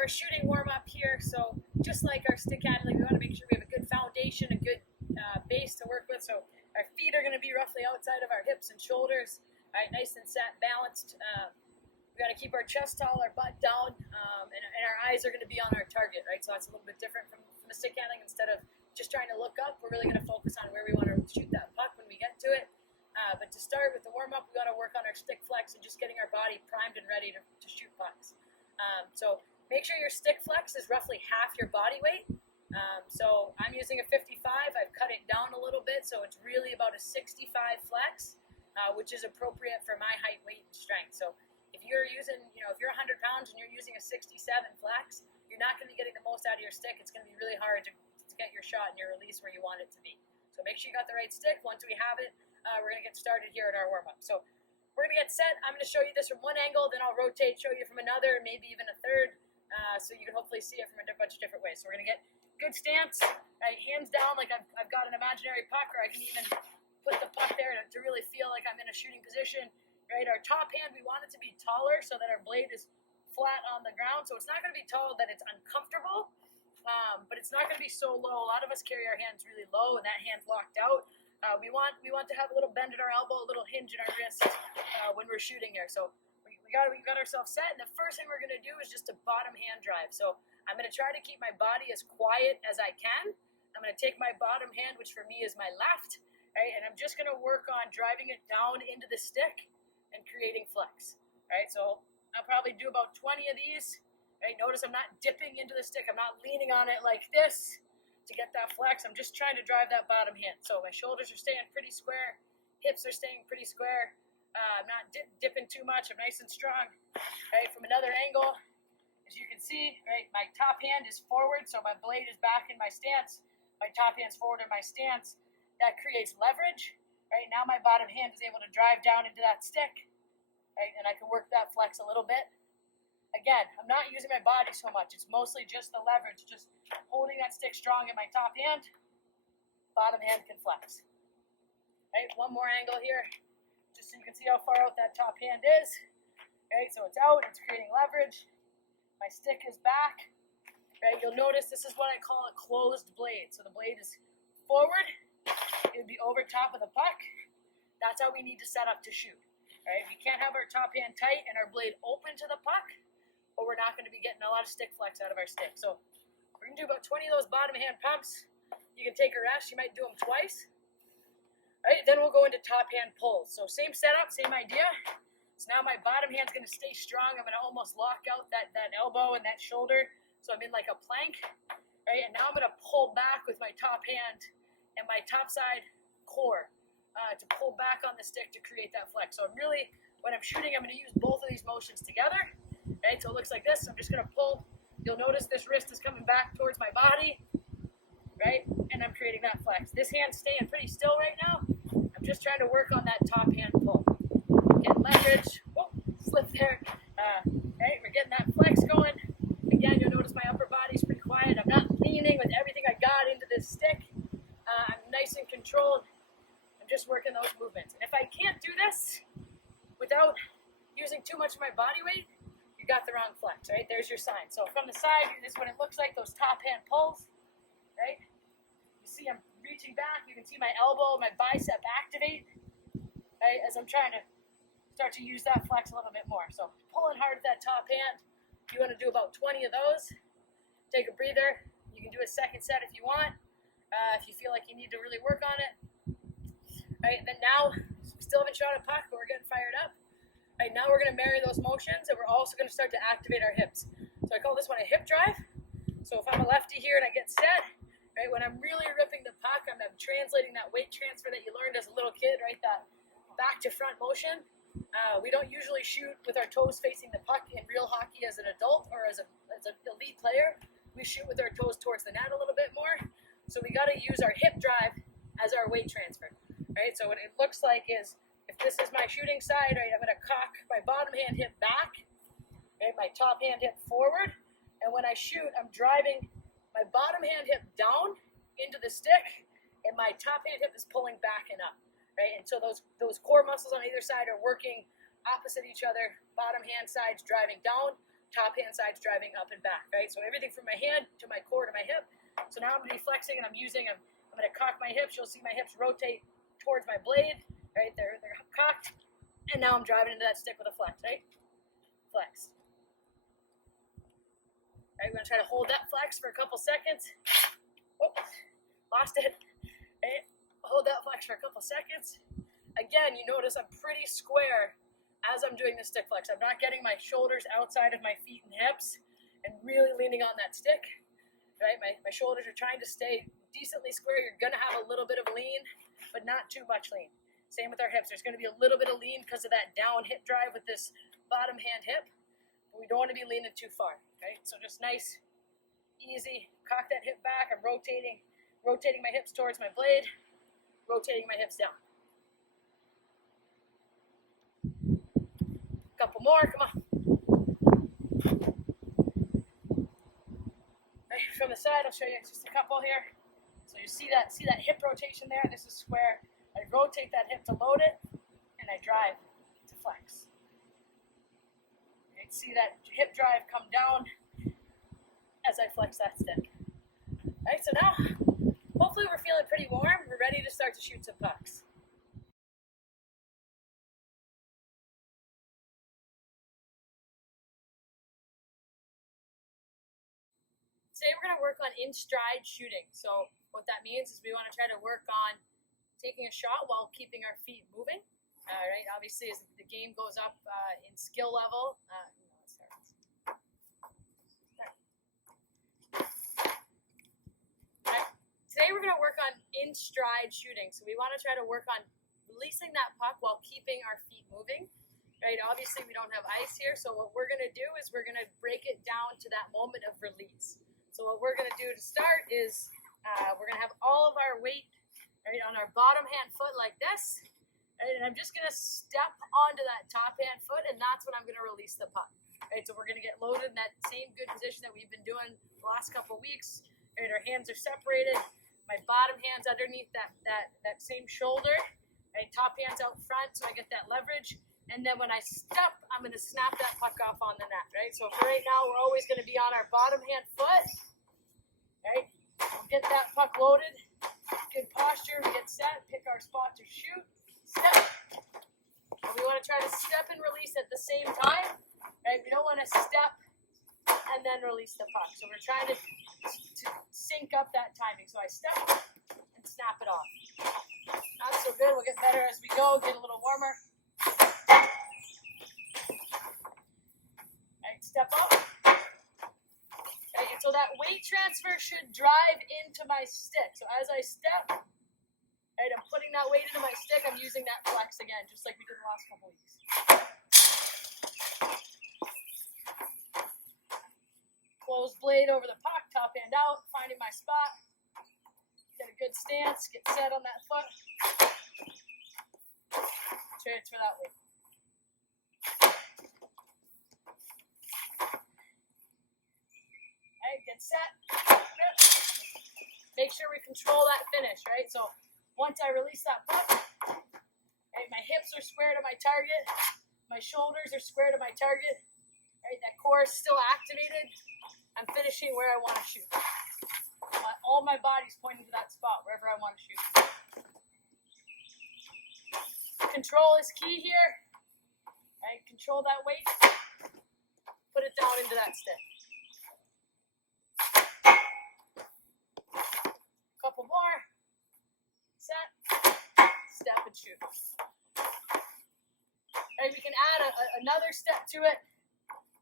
our shooting warm-up here. So just like our stick handling, we want to make sure we have a good foundation, a good base to work with. So our feet are going to be roughly outside of our hips and shoulders, right, nice and set, balanced. We got to keep our chest tall, our butt down, and our eyes are going to be on our target, right? So that's a little bit different from the stick handling. Instead of just trying to look up, we're really going to focus on where we want to shoot that puck when we get to it. But to start with the warm-up, we got to work on our stick flex and just getting our body primed and ready to shoot pucks. So make sure your stick flex is roughly half your body weight. So I'm using a 55. I've cut it down a little bit, so it's really about a 65 flex, which is appropriate for my height, weight, and strength. So if you're using, if you're 100 pounds and you're using a 67 flex, you're not going to be getting the most out of your stick. It's going to be really hard to get your shot and your release where you want it to be. So make sure you got the right stick. Once we have it, we're going to get started here at our warm-up. So we're going to get set. I'm going to show you this from one angle, then I'll rotate, show you from another, maybe even a third, so you can hopefully see it from a bunch of different ways. So we're going to get good stance, right, hands down like I've got an imaginary puck, or I can even put the puck there to really feel like I'm in a shooting position. Right, our top hand, we want it to be taller so that our blade is flat on the ground. So it's not going to be tall that it's uncomfortable, but it's not going to be so low. A lot of us carry our hands really low, and that hand's locked out. We want to have a little bend in our elbow, a little hinge in our wrist when we're shooting here. So we got ourselves set, and the first thing we're going to do is just a bottom hand drive. So I'm going to try to keep my body as quiet as I can. I'm going to take my bottom hand, which for me is my left, right, and I'm just going to work on driving it down into the stick and creating flex, right? So I'll probably do about 20 of these, right? Notice I'm not dipping into the stick. I'm not leaning on it like this to get that flex. I'm just trying to drive that bottom hand. So my shoulders are staying pretty square, hips are staying pretty square. I'm not dipping too much. I'm nice and strong, right? From another angle, as you can see, right, my top hand is forward, so my blade is back in my stance. My top hand's forward in my stance. That creates leverage. Right, now my bottom hand is able to drive down into that stick, right, and I can work that flex a little bit. Again, I'm not using my body so much. It's mostly just the leverage, just holding that stick strong in my top hand. Bottom hand can flex. Right, one more angle here, just so you can see how far out that top hand is. Right, so it's out, it's creating leverage. My stick is back. Right, you'll notice this is what I call a closed blade. So the blade is forward. It would be over top of the puck. That's how we need to set up to shoot. Right? We can't have our top hand tight and our blade open to the puck, or we're not going to be getting a lot of stick flex out of our stick. So we're going to do about 20 of those bottom hand pumps. You can take a rest. You might do them twice. Right? Then we'll go into top hand pulls. So same setup, same idea. So now my bottom hand's going to stay strong. I'm going to almost lock out that elbow and that shoulder. So I'm in like a plank. Right? And now I'm going to pull back with my top hand and my top side core to pull back on the stick to create that flex. So I'm really, when I'm shooting, I'm going to use both of these motions together. Right? So it looks like this. I'm just going to pull. You'll notice this wrist is coming back towards my body. Right? And I'm creating that flex. This hand's staying pretty still right now. I'm just trying to work on that top hand pull. Get leverage. Oh, slip there. Right? We're getting that flex going. Again, you'll notice my upper body's pretty quiet. I'm not leaning with everything I got into this stick. I'm nice and controlled. I'm just working those movements. And if I can't do this without using too much of my body weight, you got the wrong flex, right? There's your sign. So from the side, this is what it looks like, those top hand pulls, right? You see I'm reaching back. You can see my elbow, my bicep activate, right? As I'm trying to start to use that flex a little bit more. So pulling hard with that top hand. You want to do about 20 of those. Take a breather. You can do a second set if you want. If you feel like you need to really work on it. Right, and then now, we still haven't shot a puck, but we're getting fired up. Right, now we're going to marry those motions, and we're also going to start to activate our hips. So I call this one a hip drive. So if I'm a lefty here and I get set, right, when I'm really ripping the puck, I'm translating that weight transfer that you learned as a little kid, right, that back to front motion. We don't usually shoot with our toes facing the puck in real hockey as an adult or as an elite player. We shoot with our toes towards the net a little bit more. So we got to use our hip drive as our weight transfer, right? So what it looks like is, if this is my shooting side, right, I'm going to cock my bottom hand hip back, right, my top hand hip forward, and when I shoot, I'm driving my bottom hand hip down into the stick, and my top hand hip is pulling back and up, right? And so those core muscles on either side are working opposite each other. Bottom hand side's driving down, top hand side's driving up and back, right? So everything from my hand to my core to my hip. So now I'm going to be flexing, and I'm going to cock my hips. You'll see my hips rotate towards my blade, right? They're cocked, and now I'm driving into that stick with a flex, right? Flex. Right, we're going to try to hold that flex for a couple seconds. Oh, lost it. Right, hold that flex for a couple seconds. Again, you notice I'm pretty square as I'm doing the stick flex. I'm not getting my shoulders outside of my feet and hips and really leaning on that stick. Right, my shoulders are trying to stay decently square. You're going to have a little bit of lean, but not too much lean. Same with our hips. There's going to be a little bit of lean because of that down hip drive with this bottom hand hip. But we don't want to be leaning too far. Right, so just nice, easy. Cock that hip back. I'm rotating my hips towards my blade, rotating my hips down. Couple more, come on. Right, from the side, I'll show you just a couple here. So you see that hip rotation there? This is square. I rotate that hip to load it, and I drive to flex. You can see that hip drive come down as I flex that stick. All right, so now, hopefully we're feeling pretty warm. We're ready to start to shoot some pucks. Today we're going to work on in-stride shooting. So what that means is we want to try to work on taking a shot while keeping our feet moving. Right? Obviously, as the game goes up in skill level, today we're going to work on in-stride shooting. So we want to try to work on releasing that puck while keeping our feet moving. Right? Obviously, we don't have ice here, so what we're going to do is we're going to break it down to that moment of release. So what we're going to do to start is we're going to have all of our weight right on our bottom hand foot like this. Right, and I'm just going to step onto that top hand foot, and that's when I'm going to release the puck. Right, so we're going to get loaded in that same good position that we've been doing the last couple weeks. Right, our hands are separated. My bottom hand's underneath that same shoulder. Right, top hand's out front, so I get that leverage. And then when I step, I'm going to snap that puck off on the net. Right, so for right now, we're always going to be on our bottom hand foot. Right, we'll get that puck loaded. Good posture. We get set. Pick our spot to shoot. Step. And we want to try to step and release at the same time. Right? We don't want to step and then release the puck. So we're trying to sync up that timing. So I step and snap it off. Not so good. We'll get better as we go. Get a little warmer. Right, step up. Right, so that weight transfer should drive into my stick. So as I step, right, I'm putting that weight into my stick. I'm using that flex again, just like we did the last couple weeks. Close blade over the puck, top hand out, finding my spot. Get a good stance, get set on that foot. Transfer that weight. Right, get set. Make sure we control that finish, right? So once I release that puck, right, my hips are square to my target, my shoulders are square to my target, right? That core is still activated. I'm finishing where I want to shoot. All my body's pointing to that spot, wherever I want to shoot. Control is key here. Right? Control that weight. Put it down into that stick. Couple more. Set. Step and shoot. Right, we can add another step to it.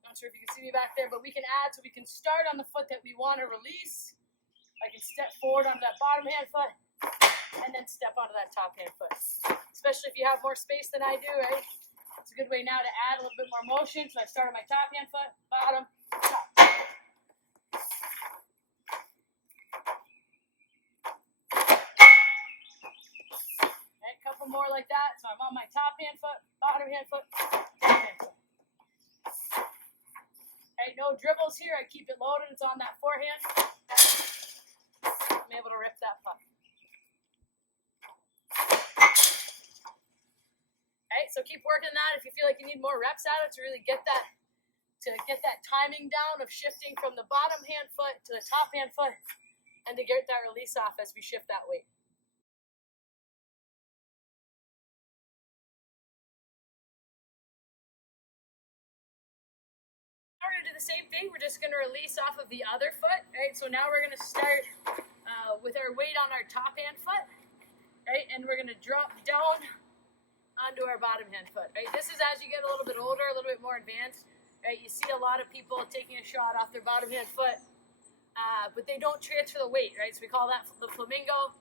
Not sure if you can see me back there, but we can add so we can start on the foot that we want to release. I can step forward onto that bottom hand foot and then step onto that top hand foot. Especially if you have more space than I do, right? It's a good way now to add a little bit more motion. So I start on my top hand foot, bottom, top. Right, a couple more like that. So I'm on my top hand foot, bottom hand foot, top hand foot. Right, no dribbles here. I keep it loaded. It's on that forehand. I'm able to rip that puck. Right, so keep working that if you feel like you need more reps at it to really get that to get that timing down of shifting from the bottom hand foot to the top hand foot, and to get that release off as we shift that weight. We're going to do the same thing. We're just going to release off of the other foot, right? So now we're going to start with our weight on our top hand foot, right? And we're going to drop down onto our bottom hand foot, right? This is as you get a little bit older, a little bit more advanced, right? You see a lot of people taking a shot off their bottom hand foot, but they don't transfer the weight, right? So we call that the flamingo.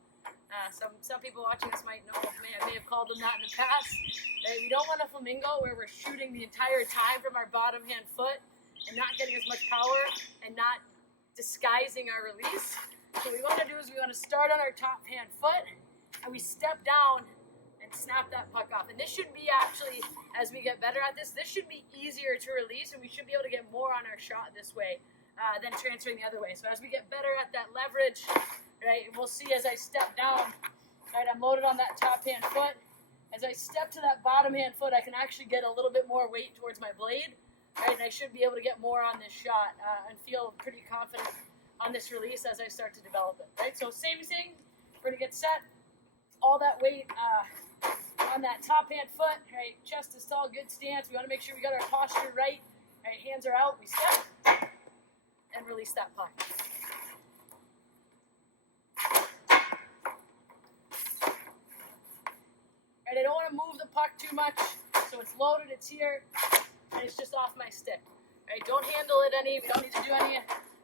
Some people watching this might know, may have called them that in the past. Right? We don't want a flamingo where we're shooting the entire time from our bottom hand foot and not getting as much power and not disguising our release. So what we want to do is we want to start on our top hand foot and we step down and snap that puck off. And this should be actually, as we get better at this should be easier to release, and we should be able to get more on our shot this way than transferring the other way. So as we get better at that leverage, right, we'll see as I step down, right, I'm loaded on that top hand foot. As I step to that bottom hand foot, I can actually get a little bit more weight towards my blade, right, and I should be able to get more on this shot and feel pretty confident on this release as I start to develop it, right? So same thing, we're gonna get set, all that weight on that top hand foot, right, chest is tall, good stance. We wanna make sure we got our posture right, hands are out, we step, and release that puck. Right, I don't want to move the puck too much, so it's loaded, it's here, and it's just off my stick. Right, don't handle it any, we don't need to do any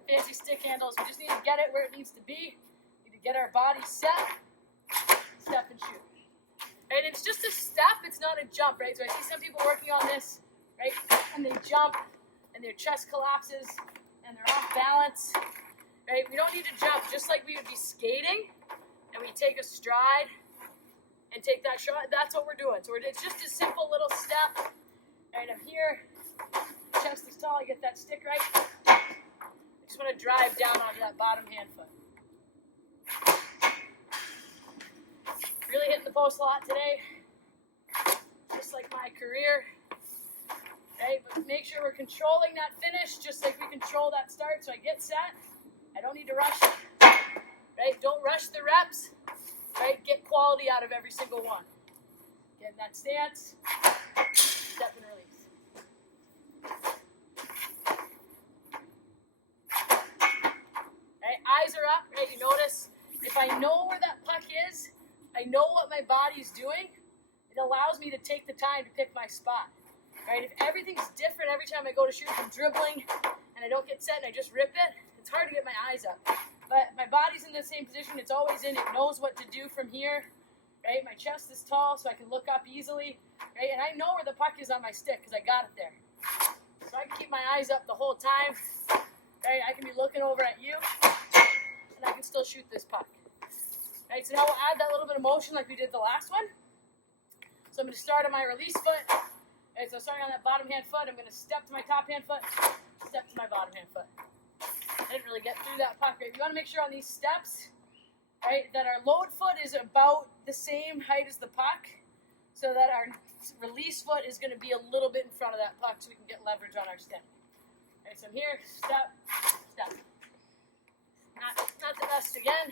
fancy stick handles, we just need to get it where it needs to be. We need to get our body set, step and shoot. Right, it's just a step, it's not a jump, right? So I see some people working on this, right, and they jump, and their chest collapses, and they're off balance, right? We don't need to jump, just like we would be skating, and we take a stride, and take that shot. That's what we're doing. So it's just a simple little step. Right, I'm here, chest is tall, I get that stick right. I just want to drive down onto that bottom hand foot. Really hitting the post a lot today, just like my career. Right, but make sure we're controlling that finish, just like we control that start. So I get set, I don't need to rush it. Right, don't rush the reps. Right, get quality out of every single one. Get in that stance, step and release. Right, eyes are up, right, you notice, if I know where that puck is, I know what my body's doing, it allows me to take the time to pick my spot. Right, if everything's different every time I go to shoot, I'm dribbling, and I don't get set and I just rip it, it's hard to get my eyes up. But my body's in the same position, it's always in, it knows what to do from here, right? My chest is tall, so I can look up easily, right? And I know where the puck is on my stick, because I got it there. So I can keep my eyes up the whole time, right? I can be looking over at you, and I can still shoot this puck. Right, so now we'll add that little bit of motion like we did the last one. So I'm going to start on my release foot. Right, so starting on that bottom hand foot, I'm going to step to my top hand foot, step to my bottom hand foot. I didn't really get through that puck. Right? You want to make sure on these steps, right, that our load foot is about the same height as the puck, so that our release foot is going to be a little bit in front of that puck, so we can get leverage on our stem. Right, so I'm here, step, step. Not the best again.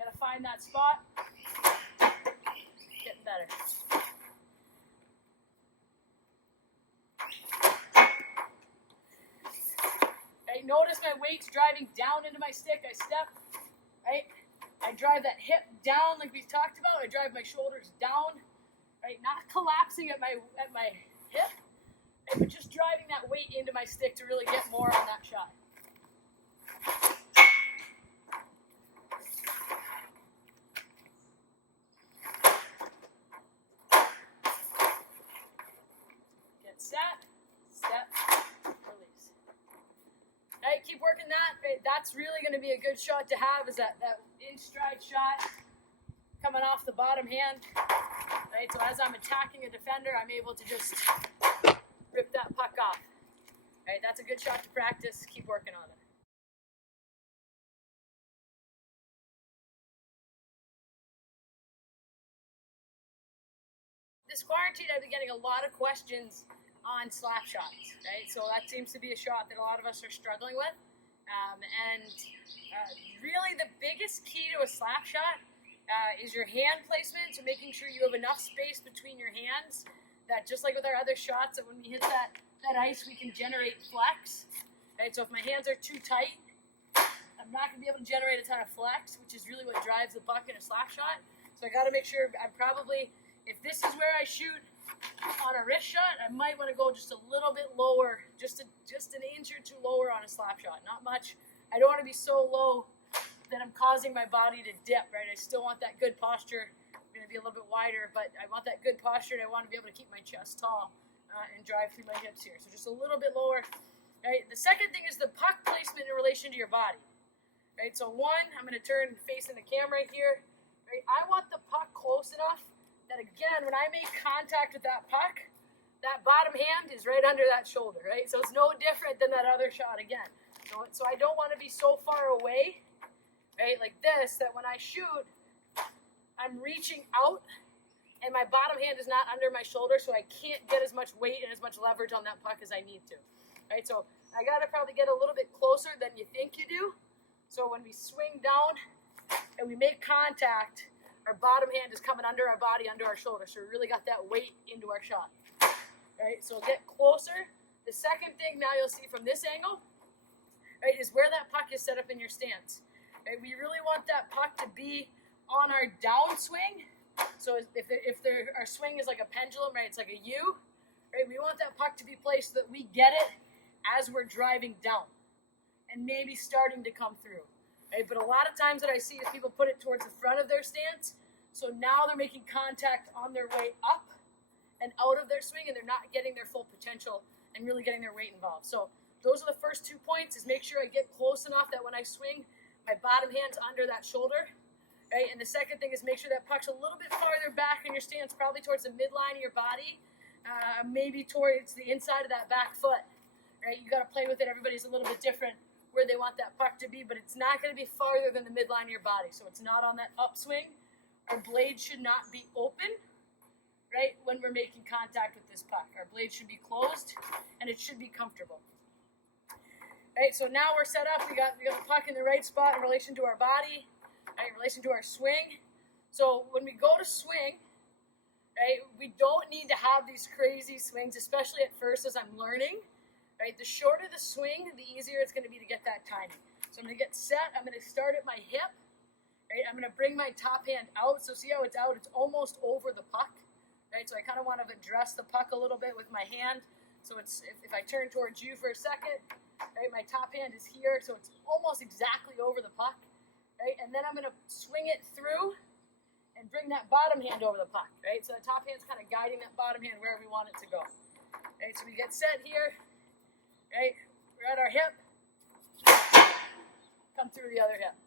Got to find that spot. Getting better. Right, notice my weight's driving down into my stick. I step, right? I drive that hip down like we talked about. I drive my shoulders down, right? Not collapsing at my hip, right? But just driving that weight into my stick to really get more on that shot. Get set, step, release. Right, keep working that. Right, that's really going to be a good shot to have, is that in stride shot coming off the bottom hand. Right, so as I'm attacking a defender, I'm able to just rip that puck off. Right, that's a good shot to practice. Keep working on it. This quarantine, I've been getting a lot of questions on slap shots, right? So that seems to be a shot that a lot of us are struggling with. Really the biggest key to a slap shot is your hand placement, so making sure you have enough space between your hands that just like with our other shots, that when we hit that ice, we can generate flex. Right? So if my hands are too tight, I'm not going to be able to generate a ton of flex, which is really what drives the puck in a slap shot. So I got to make sure I'm probably, if this is where I shoot on a wrist shot, I might want to go just a little bit lower, just an inch or two lower on a slap shot. Not much. I don't want to be so low that I'm causing my body to dip, right? I still want that good posture. I'm going to be a little bit wider, but I want that good posture, and I want to be able to keep my chest tall and drive through my hips here. So just a little bit lower, right? The second thing is the puck placement in relation to your body, right? So one, I'm going to turn facing the camera here, right? I want the puck close enough that, again, when I make contact with that puck, that bottom hand is right under that shoulder, right? So it's no different than that other shot again. So I don't want to be so far away, right, like this, that when I shoot, I'm reaching out, and my bottom hand is not under my shoulder, so I can't get as much weight and as much leverage on that puck as I need to, right? So I got to probably get a little bit closer than you think you do. So when we swing down and we make contact, our bottom hand is coming under our body, under our shoulder, so we really got that weight into our shot, right? So get closer. The second thing now you'll see from this angle, right, is where that puck is set up in your stance. Right? We really want that puck to be on our downswing. So if our swing is like a pendulum, right, it's like a U, right, we want that puck to be placed so that we get it as we're driving down and maybe starting to come through. Right? But a lot of times what I see is people put it towards the front of their stance, so now they're making contact on their way up and out of their swing, and they're not getting their full potential and really getting their weight involved. So those are the first 2 points, is make sure I get close enough that when I swing, my bottom hand's under that shoulder, right? And the second thing is make sure that puck's a little bit farther back in your stance, probably towards the midline of your body, maybe towards the inside of that back foot, right? You got to play with it. Everybody's a little bit different where they want that puck to be, but it's not going to be farther than the midline of your body, so it's not on that upswing. Our blade should not be open, right, when we're making contact with this puck. Our blade should be closed, and it should be comfortable. Right, so now we're set up. We got the puck in the right spot in relation to our body, right, in relation to our swing. So when we go to swing, right, we don't need to have these crazy swings, especially at first as I'm learning. Right, the shorter the swing, the easier it's going to be to get that timing. So I'm going to get set. I'm going to start at my hip. Right, I'm going to bring my top hand out. So see how it's out? It's almost over the puck. Right, so I kind of want to address the puck a little bit with my hand. So it's if I turn towards you for a second, right, my top hand is here, so it's almost exactly over the puck, right? And then I'm going to swing it through and bring that bottom hand over the puck, right? So the top hand's kind of guiding that bottom hand wherever we want it to go, right? So we get set here, right? We're at our hip, come through the other hip.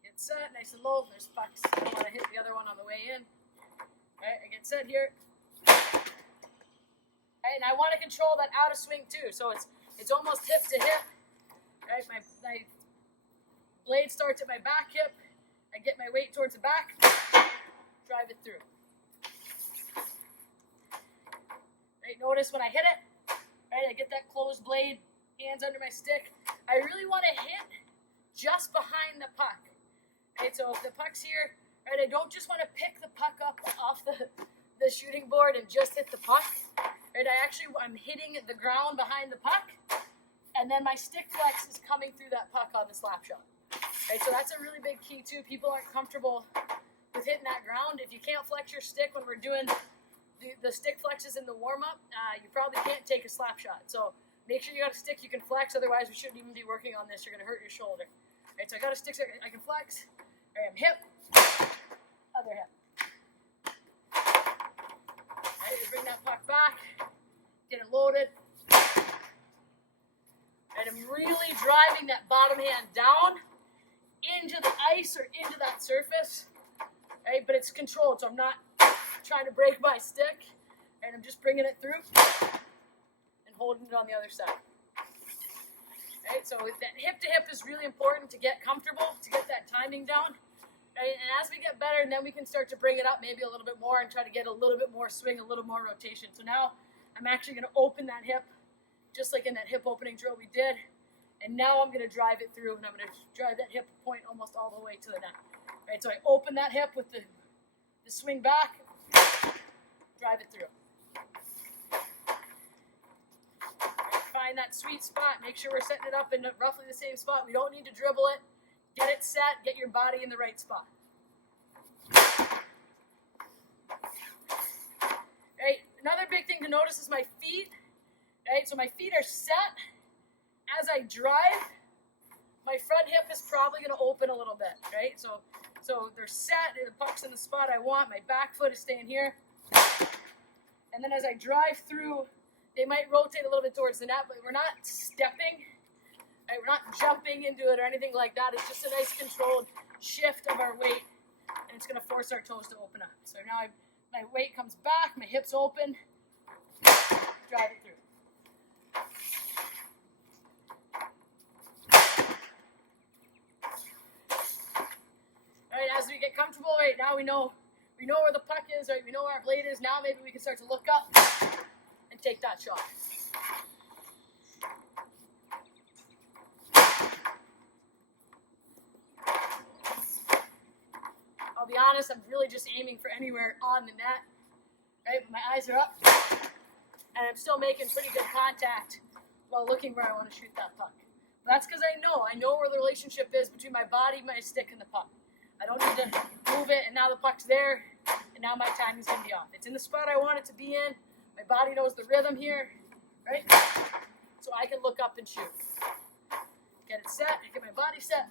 Get set, nice and low, there's pucks. I don't want to hit the other one on the way in, right? I get set here. And I want to control that out of swing too, so it's almost hip to hip. Right, my blade starts at my back hip. I get my weight towards the back, drive it through. Right, notice when I hit it, right, I get that closed blade, hands under my stick. I really want to hit just behind the puck. Right, so if the puck's here, right, I don't just want to pick the puck up off the shooting board and just hit the puck. Right, I'm hitting the ground behind the puck, and then my stick flex is coming through that puck on the slap shot. Right, so that's a really big key too. People aren't comfortable with hitting that ground. If you can't flex your stick when we're doing the stick flexes in the warm-up, you probably can't take a slap shot. So make sure you got a stick you can flex, otherwise we shouldn't even be working on this. You're going to hurt your shoulder. Right, so I got a stick so I can flex. Right, I'm hip, other hip. Right, you bring that puck back, get it loaded. And I'm really driving that bottom hand down into the ice or into that surface, right? But it's controlled, so I'm not trying to break my stick, and I'm just bringing it through and holding it on the other side. Right, so that hip to hip is really important to get comfortable, to get that timing down. Right? And as we get better, and then we can start to bring it up maybe a little bit more and try to get a little bit more swing, a little more rotation. So now I'm actually going to open that hip, just like in that hip opening drill we did. And now I'm going to drive it through, and I'm going to drive that hip point almost all the way to the neck. Right? So I open that hip with the swing back, drive it through. Find that sweet spot. Make sure we're setting it up in roughly the same spot. We don't need to dribble it. Get it set. Get your body in the right spot. Right. Another big thing to notice is my feet. Right. So my feet are set. As I drive, my front hip is probably going to open a little bit. Right. So they're set. The puck's in the spot I want. My back foot is staying here. And then as I drive through, they might rotate a little bit towards the net, but we're not stepping. Right? We're not jumping into it or anything like that. It's just a nice controlled shift of our weight, and it's going to force our toes to open up. So now my weight comes back, my hips open, drive it through. All right, as we get comfortable, right now we know where the puck is, right? We know where our blade is. Now maybe we can start to look up and take that shot. I'll be honest, I'm really just aiming for anywhere on the net. Right? My eyes are up, and I'm still making pretty good contact while looking where I want to shoot that puck. But that's because I know where the relationship is between my body, my stick, and the puck. I don't need to move it, and now the puck's there, and now my timing's going to be off. It's in the spot I want it to be in. My body knows the rhythm here, right? So I can look up and shoot. Get it set, get my body set.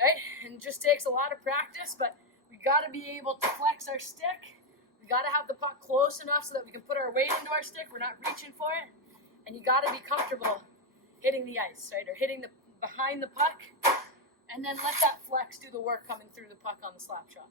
Right? And it just takes a lot of practice, but we got to be able to flex our stick. We got to have the puck close enough so that we can put our weight into our stick. We're not reaching for it. And you got to be comfortable hitting the ice, right? Or hitting the behind the puck. And then let that flex do the work coming through the puck on the slap shot.